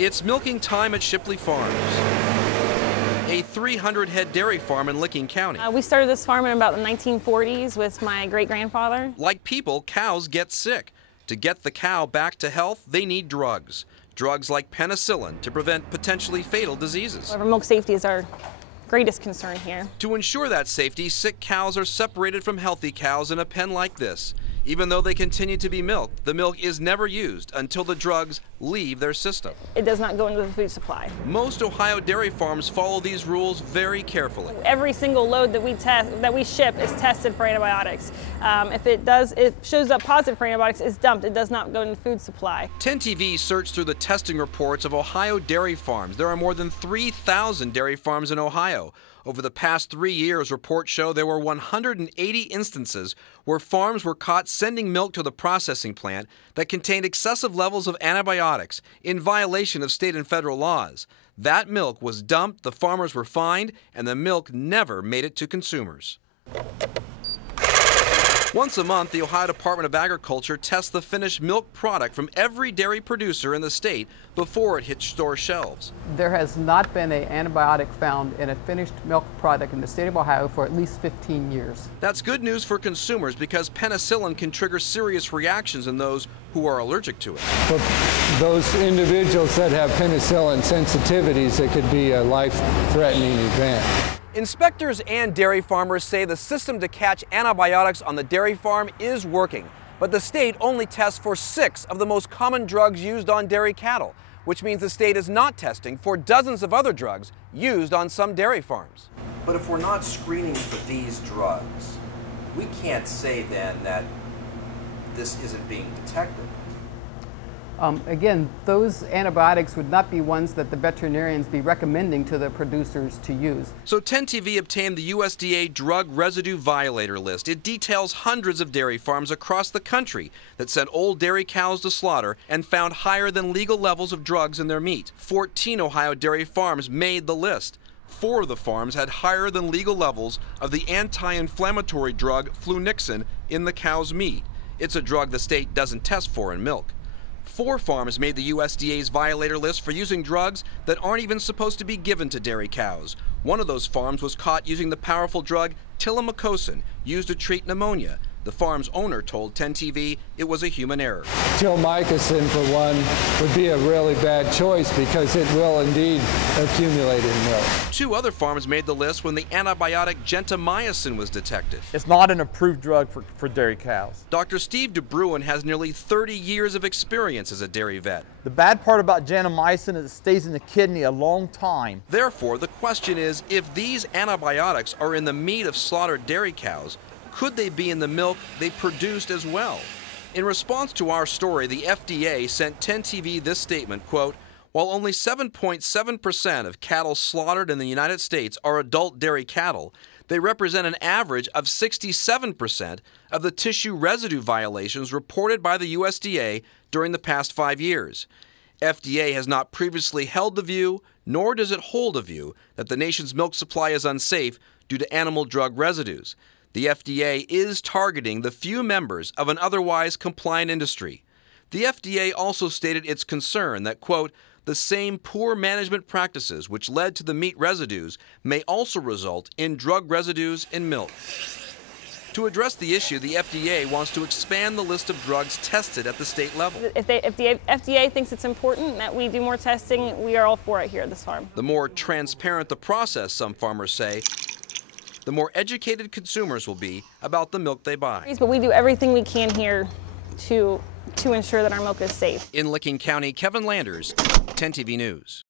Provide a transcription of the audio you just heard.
It's milking time at Shipley Farms, a 300-head dairy farm in Licking County. We started this farm in about the 1940s with my great-grandfather. Like people, cows get sick. To get the cow back to health, they need drugs. Drugs like penicillin to prevent potentially fatal diseases. However, milk safety is our greatest concern here. To ensure that safety, sick cows are separated from healthy cows in a pen like this. Even though they continue to be milked, the milk is never used until the drugs leave their system. It does not go into the food supply. Most Ohio dairy farms follow these rules very carefully. Every single load that we ship is tested for antibiotics. If it shows up positive for antibiotics, it's dumped. It does not go into the food supply. 10TV searched through the testing reports of Ohio dairy farms. There are more than 3,000 dairy farms in Ohio. Over the past 3 years, reports show there were 180 instances where farms were caught sending milk to the processing plant that contained excessive levels of antibiotics in violation of state and federal laws. That milk was dumped, the farmers were fined, and the milk never made it to consumers. Once a month, the Ohio Department of Agriculture tests the finished milk product from every dairy producer in the state before it hits store shelves. There has not been an antibiotic found in a finished milk product in the state of Ohio for at least 15 years. That's good news for consumers because penicillin can trigger serious reactions in those who are allergic to it. For those individuals that have penicillin sensitivities, it could be a life-threatening event. Inspectors and dairy farmers say the system to catch antibiotics on the dairy farm is working, but the state only tests for 6 of the most common drugs used on dairy cattle, which means the state is not testing for dozens of other drugs used on some dairy farms. But if we're not screening for these drugs, we can't say then that this isn't being detected. Again, those antibiotics would not be ones that the veterinarians be recommending to the producers to use. So 10TV obtained the USDA Drug Residue Violator List. It details hundreds of dairy farms across the country that sent old dairy cows to slaughter and found higher than legal levels of drugs in their meat. 14 Ohio dairy farms made the list. 4 of the farms had higher than legal levels of the anti-inflammatory drug flunixin in the cow's meat. It's a drug the state doesn't test for in milk. 4 farms made the USDA's violator list for using drugs that aren't even supposed to be given to dairy cows. One of those farms was caught using the powerful drug tilamicocin, used to treat pneumonia. The farm's owner told 10TV it was a human error. Tilmicocin, for one, would be a really bad choice because it will indeed accumulate in milk. 2 other farms made the list when the antibiotic gentamicin was detected. It's not an approved drug for dairy cows. Dr. Steve DeBruin has nearly 30 years of experience as a dairy vet. The bad part about gentamicin is it stays in the kidney a long time. Therefore, the question is, if these antibiotics are in the meat of slaughtered dairy cows, could they be in the milk they produced as well? In response to our story, the FDA sent 10TV this statement, quote, "While only 7.7% of cattle slaughtered in the United States are adult dairy cattle, they represent an average of 67% of the tissue residue violations reported by the USDA during the past 5 years. FDA has not previously held the view, nor does it hold a view, that the nation's milk supply is unsafe due to animal drug residues. The FDA is targeting the few members of an otherwise compliant industry. The FDA also stated its concern that, quote, the same poor management practices which led to the meat residues may also result in drug residues in milk. To address the issue, the FDA wants to expand the list of drugs tested at the state level. If the FDA thinks it's important that we do more testing, we are all for it here at this farm. The more transparent the process, some farmers say, the more educated consumers will be about the milk they buy. But we do everything we can here to ensure that our milk is safe. In Licking County, Kevin Landers, 10TV News.